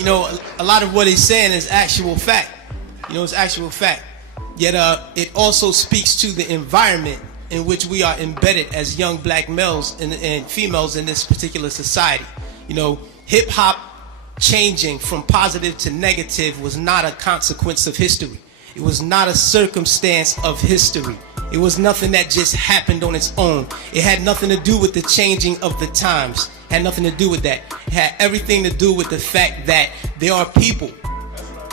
you know, a lot of what he's saying is actual fact. You know, it's actual fact. Yet it also speaks to the environment in which we are embedded as young black males and females in this particular society. You know, hip hop changing from positive to negative was not a consequence of history. It was not a circumstance of history. It was nothing that just happened on its own. It had nothing to do with the changing of the times. It had nothing to do with that. It had everything to do with the fact that there are people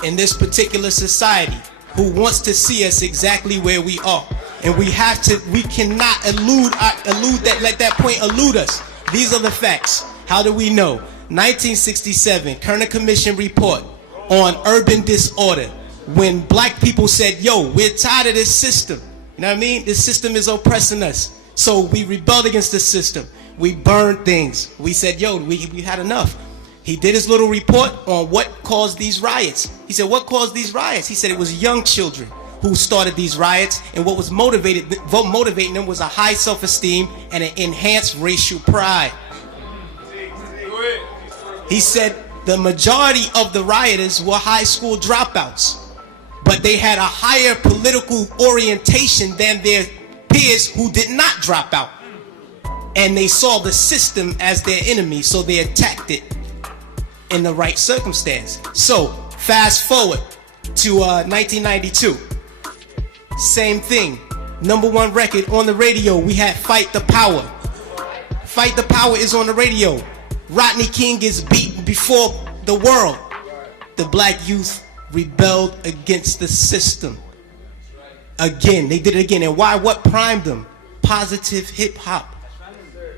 in this particular society who wants to see us exactly where we are. And we cannot let that point elude us. These are the facts. How do we know? 1967, Kerner Commission report on urban disorder. When black people said, yo, we're tired of this system. You know what I mean? This system is oppressing us. So we rebelled against the system. We burned things. We said, yo, we had enough. He did his little report on what caused these riots. He said, what caused these riots? He said it was young children who started these riots, and what was motivating them was a high self-esteem and an enhanced racial pride. He said the majority of the rioters were high school dropouts, but they had a higher political orientation than their peers who did not drop out. And they saw the system as their enemy, so they attacked it in the right circumstance. So, fast forward to 1992. Same thing. #1 record on the radio, we had Fight the Power. Fight the Power is on the radio. Rodney King is beaten before the world. The black youth rebelled against the system. Again, they did it again. And why? What primed them? Positive hip hop.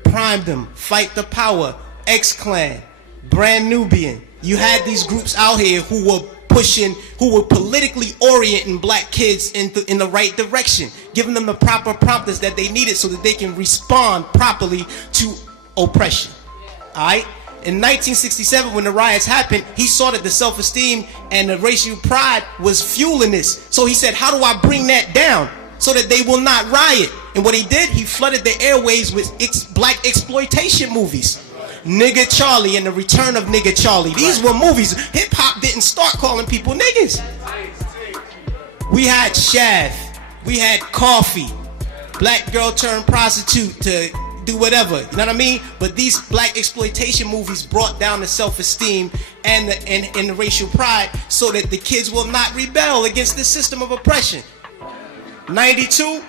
Primed them. Fight the Power, X-Clan, Brand Nubian. You had these groups out here who were pushing, who were politically orienting black kids in the right direction, giving them the proper prompters that they needed so that they can respond properly to oppression. All right? In 1967, when the riots happened, he saw that the self-esteem and the racial pride was fueling this. So he said, how do I bring that down so that they will not riot? And what he did, he flooded the airways with black exploitation movies. Nigga Charlie and the Return of Nigga Charlie. These were movies. Hip-hop didn't start calling people niggas. We had Shaft. We had Coffee. Black girl turned prostitute to do whatever, you know what I mean? But these black exploitation movies brought down the self-esteem and the racial pride so that the kids will not rebel against the system of oppression. 92,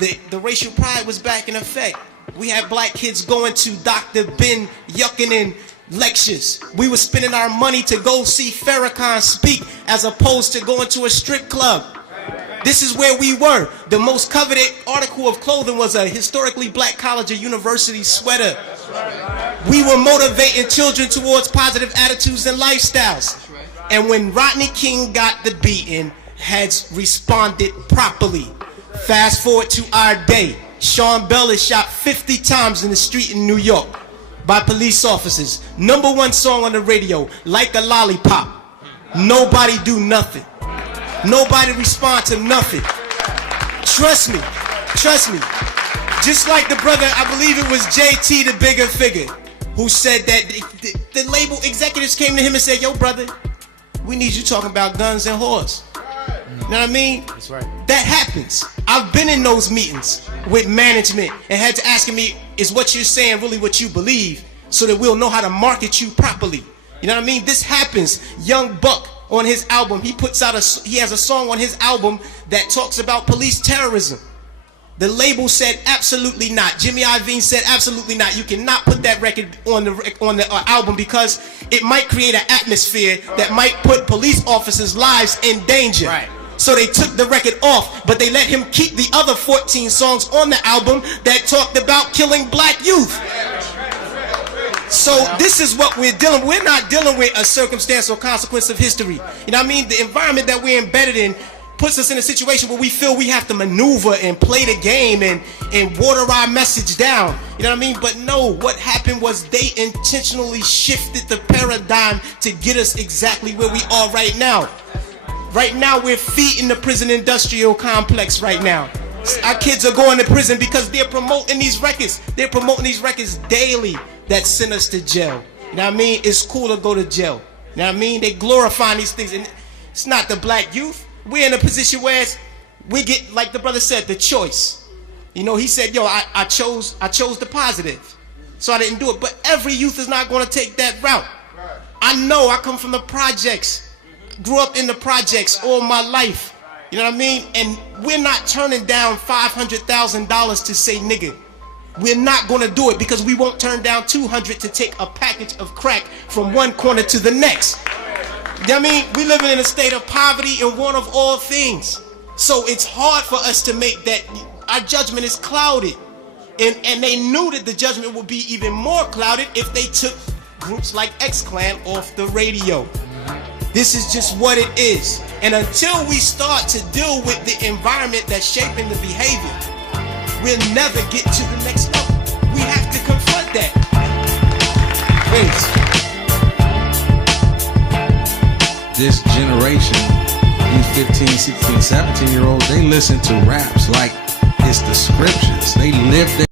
the racial pride was back in effect. We had black kids going to Dr. Ben Yuckinen lectures. We were spending our money to go see Farrakhan speak as opposed to going to a strip club. This is where we were. The most coveted article of clothing was a historically black college or university sweater. We were motivating children towards positive attitudes and lifestyles. And when Rodney King got the beating, heads responded properly. Fast forward to our day. Sean Bell is shot 50 times in the street in New York by police officers. #1 song on the radio, Like a Lollipop. Nobody do nothing. Nobody respond to nothing. Trust me. Just like the brother, I believe it was JT, the bigger figure, who said that the label executives came to him and said, yo brother, we need you talking about guns and whores. You know what I mean? That's right. That happens. I've been in those meetings with management and had to ask me, is what you're saying really what you believe, so that we'll know how to market you properly. You know what I mean? This happens. Young Buck on his album, he has a song on his album that talks about police terrorism. The label said absolutely not. Jimmy Iovine said absolutely not. You cannot put that record on the album because it might create an atmosphere that might put police officers' lives in danger. Right. So they took the record off, but they let him keep the other 14 songs on the album that talked about killing black youth. So this is what we're dealing with. We're not dealing with a circumstance or consequence of history. You know what I mean? The environment that we're embedded in puts us in a situation where we feel we have to maneuver and play the game and water our message down. You know what I mean? But no, what happened was they intentionally shifted the paradigm to get us exactly where we are right now. Right now, we're feeding the prison industrial complex right now. Our kids are going to prison because they're promoting these records. They're promoting these records daily that send us to jail. You know what I mean? It's cool to go to jail. You know what I mean? They glorifying these things, and it's not the black youth. We're in a position where we get, like the brother said, the choice. You know, he said, yo, I chose the positive, so I didn't do it. But every youth is not going to take that route. I know, I come from the projects, grew up in the projects all my life. You know what I mean? And we're not turning down $500,000 to say nigga. We're not going to do it because we won't turn down $200 to take a package of crack from one corner to the next. You know what I mean? We living in a state of poverty and want of all things. So it's hard for us to make that. Our judgment is clouded. And they knew that the judgment would be even more clouded if they took groups like X-Clan off the radio. This is just what it is. And until we start to deal with the environment that's shaping the behavior, we'll never get to the next level. We have to confront that. Please. This generation, these 15, 16, 17-year-olds, they listen to raps like it's the scriptures. They live their